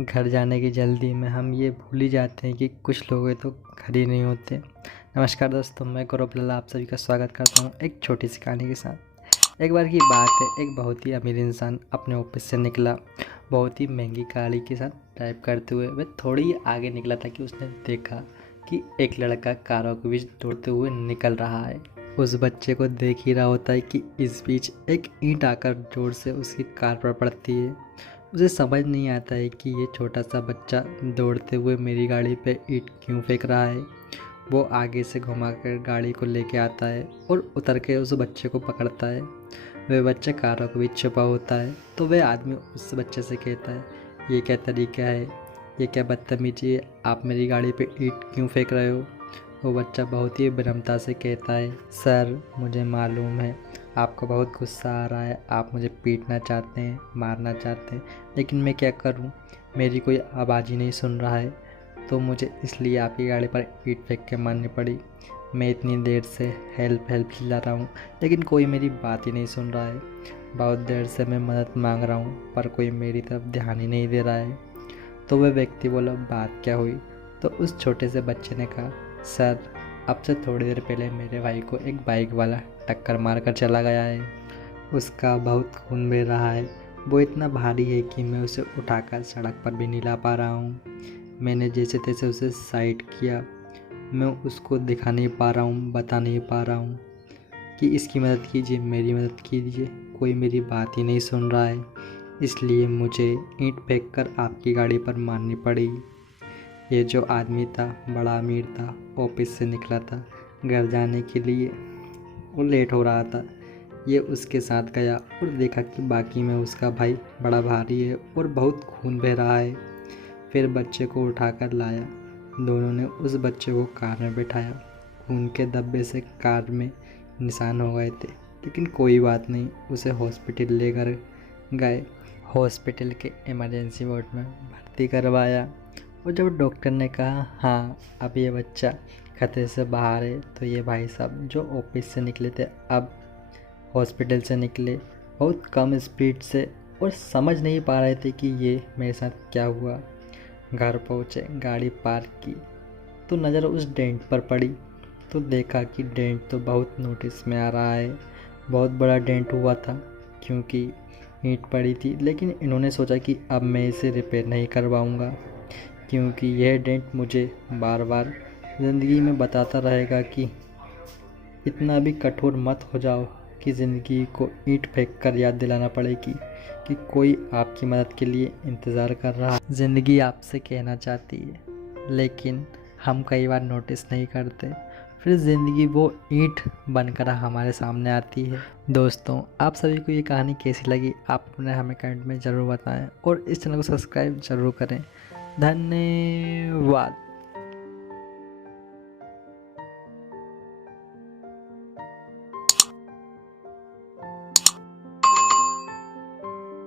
घर जाने की जल्दी में हम ये भूल ही जाते हैं कि कुछ लोग तो घर ही नहीं होते। नमस्कार दोस्तों, मैं गौरव लल्ला आप सभी का स्वागत करता हूँ एक छोटी सी कहानी के साथ। एक बार की बात है, एक बहुत ही अमीर इंसान अपने ऑफिस से निकला। बहुत ही महंगी गाड़ी के साथ ड्राइव करते हुए वह थोड़ी ही आगे निकला था कि उसने देखा कि एक लड़का कारों के बीच दौड़ते हुए निकल रहा है। उस बच्चे को देख ही रहा होता है कि इस बीच एक ईंट आकर जोर से उसकी कार पर पड़ती है। उसे समझ नहीं आता है कि ये छोटा सा बच्चा दौड़ते हुए मेरी गाड़ी पे ईंट क्यों फेंक रहा है। वो आगे से घुमाकर गाड़ी को लेके आता है और उतर के उस बच्चे को पकड़ता है। वह बच्चा कारों के बीच छुपा होता है तो वह आदमी उस बच्चे से कहता है, ये क्या तरीका है, ये क्या बदतमीजी है, आप मेरी गाड़ी पे ईंट क्यों फेंक रहे हो। वो बच्चा बहुत ही विनम्रता से कहता है, सर मुझे मालूम है आपको बहुत गुस्सा आ रहा है, आप मुझे पीटना चाहते हैं, मारना चाहते हैं, लेकिन मैं क्या करूं, मेरी कोई आवाज़ ही नहीं सुन रहा है, तो मुझे इसलिए आपकी गाड़ी पर ईंट फेंक के मारनी पड़ी। मैं इतनी देर से हेल्प हेल्प चिल्ला रहा हूँ लेकिन कोई मेरी बात ही नहीं सुन रहा है। बहुत देर से मैं मदद मांग रहा हूँ पर कोई मेरी तरफ ध्यान ही नहीं दे रहा है। तो वह व्यक्ति बोला, बात क्या हुई। तो उस छोटे से बच्चे ने कहा, सर अब से थोड़ी देर पहले मेरे भाई को एक बाइक वाला टक्कर मार कर चला गया है। उसका बहुत खून बह रहा है। वो इतना भारी है कि मैं उसे उठाकर सड़क पर भी नहीं ला पा रहा हूँ। मैंने जैसे तैसे उसे साइड किया। मैं उसको दिखा नहीं पा रहा हूँ, बता नहीं पा रहा हूँ कि इसकी मदद कीजिए, मेरी मदद कीजिए। कोई मेरी बात ही नहीं सुन रहा है, इसलिए मुझे ईंट फेंक कर आपकी गाड़ी पर मारनी पड़ी। ये जो आदमी था बड़ा अमीर था, ऑफिस से निकला था घर जाने के लिए, वो लेट हो रहा था। ये उसके साथ गया और देखा कि बाकी में उसका भाई बड़ा भारी है और बहुत खून बह रहा है। फिर बच्चे को उठाकर लाया। दोनों ने उस बच्चे को कार में बैठाया। खून के धब्बे से कार में निशान हो गए थे, लेकिन कोई बात नहीं, उसे हॉस्पिटल लेकर गए। हॉस्पिटल के इमरजेंसी वार्ड में भर्ती करवाया और जब डॉक्टर ने कहा हाँ अब ये बच्चा खतरे से बाहर है, तो ये भाई साहब जो ऑफिस से निकले थे अब हॉस्पिटल से निकले बहुत कम स्पीड से और समझ नहीं पा रहे थे कि ये मेरे साथ क्या हुआ। घर पहुँचे, गाड़ी पार्क की तो नज़र उस डेंट पर पड़ी तो देखा कि डेंट तो बहुत नोटिस में आ रहा है। बहुत बड़ा डेंट हुआ था क्योंकि ईंट पड़ी थी, लेकिन इन्होंने सोचा कि अब मैं इसे रिपेयर नहीं करवाऊँगा क्योंकि यह डेंट मुझे बार बार ज़िंदगी में बताता रहेगा कि इतना भी कठोर मत हो जाओ कि ज़िंदगी को ईंट फेंक कर याद दिलाना पड़ेगी कि कोई आपकी मदद के लिए इंतज़ार कर रहा है। ज़िंदगी आपसे कहना चाहती है लेकिन हम कई बार नोटिस नहीं करते, फिर ज़िंदगी वो ईंट बनकर हमारे सामने आती है। दोस्तों, आप सभी को ये कहानी कैसी लगी आप अपने हमें कमेंट में ज़रूर बताएं और इस चैनल को सब्सक्राइब ज़रूर करें। धन्यवाद।